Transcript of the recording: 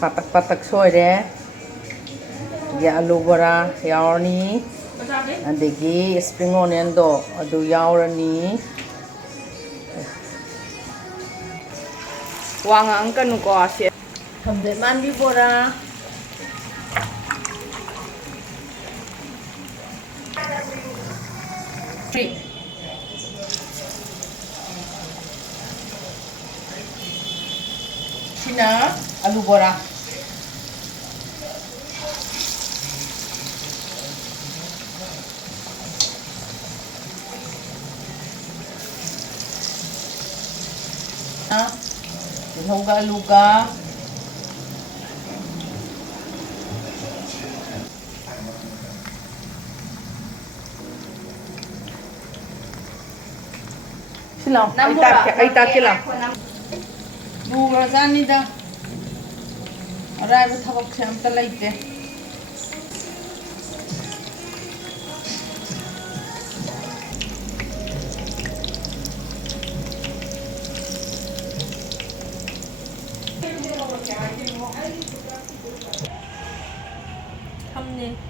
바닥바닥 소이래. 이게 알루 보라 야오니. 안데기 스프링 오니언도 아두 야오라니. 왕 안 가는 거 아시? 감대만 비보라. Sina alu bora. Luga-luga. Sila, ay taki lang. Luga saan nida? Araro tabak siya ang talayte. hamne